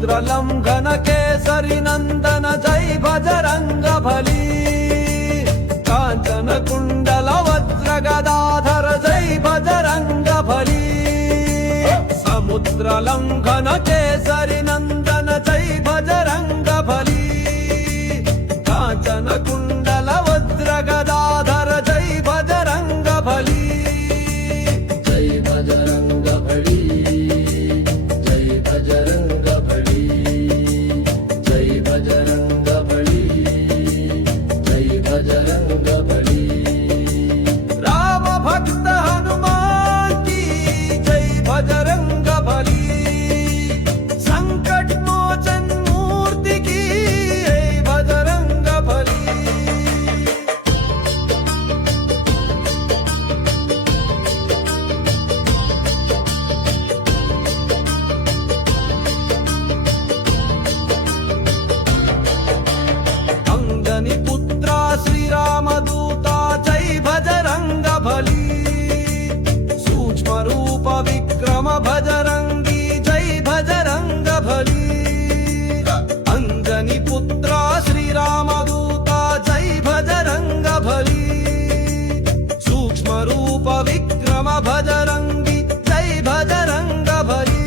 समुद्रलंघन केसरी नंदन जय बजरंग बली। कांचन कुंडल वज्र गदाधर जय बजरंग बली। समुद्रलंघन केसरी नंदन जय बजरंग बली। कांचन कुंडल वज्र गदाधर जय बजरंग बली। जय बजरंग बली। जय बजरंग बली। जय बजरंग बली। जय बजरंग बली। राम भक्त हनुमान की जय बजरंग बली। संकट मोचन मूर्ति की जय बजरंग बली। अंजनी पुत्रा श्रीराम दूता जय बजरंग बली। सूक्ष्म रूप विक्रम बजरंगी जय बजरंग बली। अंजनी पुत्रा श्रीराम दूता जय बजरंग बली। सूक्ष्म रूप विक्रम बजरंगी जय बजरंग बली।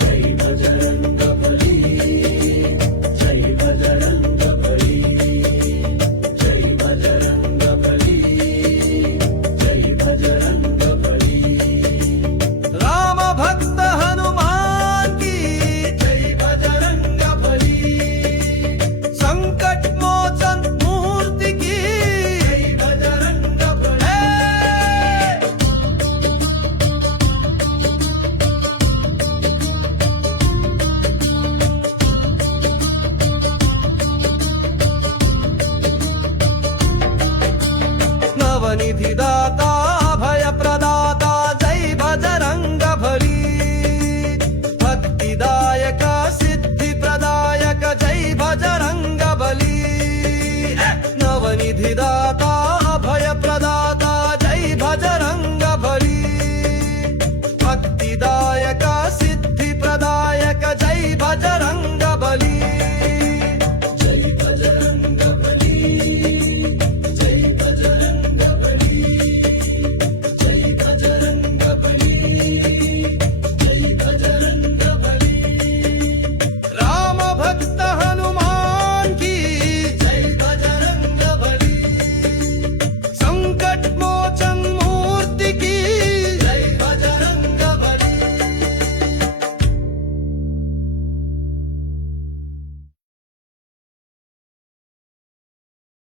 जय बजरंग बली। जय बजरंग बली। जय बजरंग बली। जय बजरंग बली। राम भक्त हनुमान की जय बजरंग बली। संकट मोचन मूर्ति की जय बजरंग बली। नवनिधि दाता